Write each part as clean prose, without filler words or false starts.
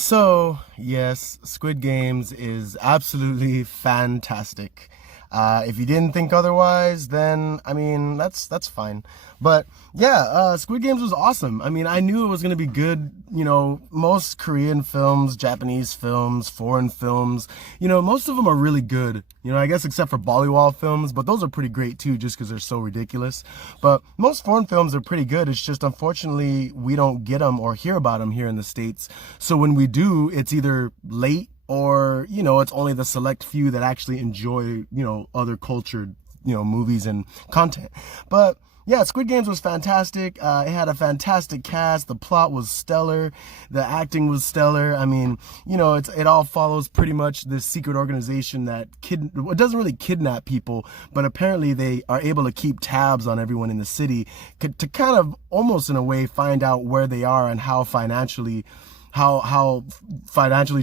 So, yes, Squid Games is absolutely fantastic. If you didn't think otherwise, then I mean that's fine. But yeah, Squid Games was awesome. I mean, I knew it was gonna be good. You know, most Korean films, Japanese films, foreign films, most of them are really good. I guess except for Bollywood films, but those are pretty great too, just because they're so ridiculous. But most foreign films are pretty good. It's just unfortunately we don't get them or hear about them here in the States. So when we do, it's either late or it's only the select few that actually enjoy other cultured movies and content. But yeah, Squid Games was fantastic. It had a fantastic cast. The plot was stellar. The acting was stellar. I mean, it all follows pretty much this secret organization that it doesn't really kidnap people, but apparently they are able to keep tabs on everyone in the city to kind of almost in a way find out where they are and how financially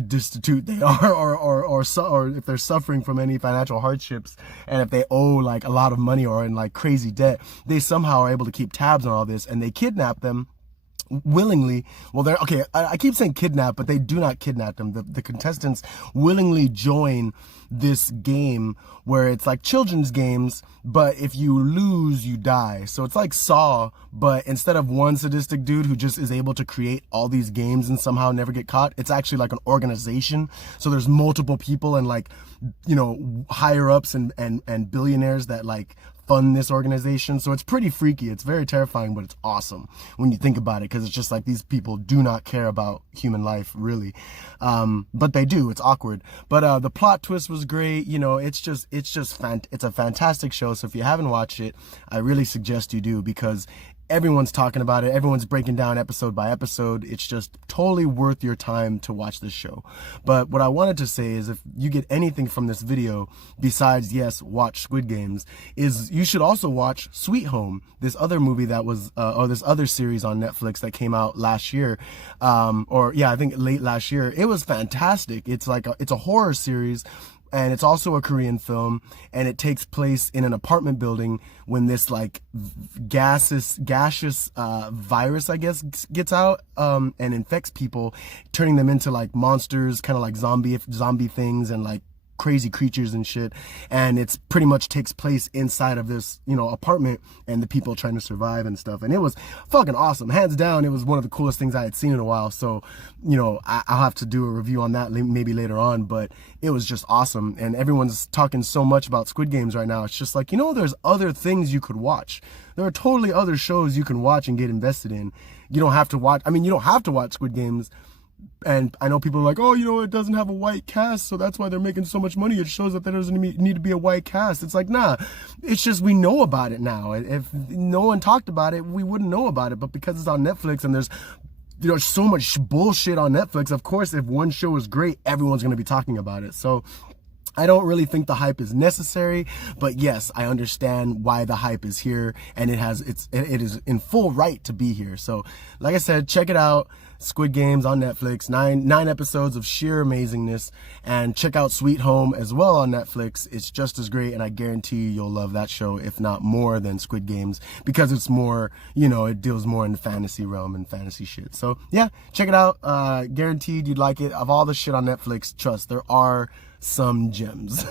destitute they are, or if they're suffering from any financial hardships, and if they owe like a lot of money or in like crazy debt. They somehow are able to keep tabs on all this, and they kidnap them willingly. Well, they're okay. I keep saying kidnap, but they do not kidnap them. The contestants willingly join this game where it's like children's games, but if you lose, you die. So it's like Saw, but instead of one sadistic dude who just is able to create all these games and somehow never get caught, it's actually like an organization. So there's multiple people and like, higher ups and billionaires that like fund this organization. So it's pretty freaky. It's very terrifying, but it's awesome when you think about it, because it's just like these people do not care about human life really, but they do. It's awkward, but the plot twist was great. It's a fantastic show. So if you haven't watched it, I really suggest you do, because everyone's talking about it. Everyone's breaking down episode by episode. It's just totally worth your time to watch this show. But what I wanted to say is, if you get anything from this video besides, yes, watch Squid Games, is you should also watch Sweet Home, this other movie that was, or this other series on Netflix that came out last year, I think late last year. It was fantastic. It's like it's a horror series, and it's also a Korean film, and it takes place in an apartment building when this like gaseous virus, I guess, gets out and infects people, turning them into like monsters, kind of like zombie things and like crazy creatures and shit. And it's pretty much takes place inside of this apartment, and the people trying to survive and stuff. And it was fucking awesome. Hands down, it was one of the coolest things I had seen in a while. So I'll have to do a review on that maybe later on, but it was just awesome. And everyone's talking so much about Squid Games right now. It's just like, there's other things you could watch. There are totally other shows you can watch and get invested in. You don't have to watch Squid Games. And I know people are like, oh, it doesn't have a white cast, so that's why they're making so much money. It shows that there doesn't need to be a white cast. It's like, nah, it's just we know about it now. If no one talked about it, we wouldn't know about it. But because it's on Netflix and there's so much bullshit on Netflix, of course, if one show is great, everyone's going to be talking about it. So I don't really think the hype is necessary, but yes, I understand why the hype is here, and it is in full right to be here. So like I said, check it out. Squid Games on Netflix, nine episodes of sheer amazingness, and check out Sweet Home as well on Netflix. It's just as great, and I guarantee you'll love that show, if not more than Squid Games, because it's more, it deals more in the fantasy realm and fantasy shit. So yeah, check it out. Guaranteed you'd like it. Of all the shit on Netflix, trust, there are some gems.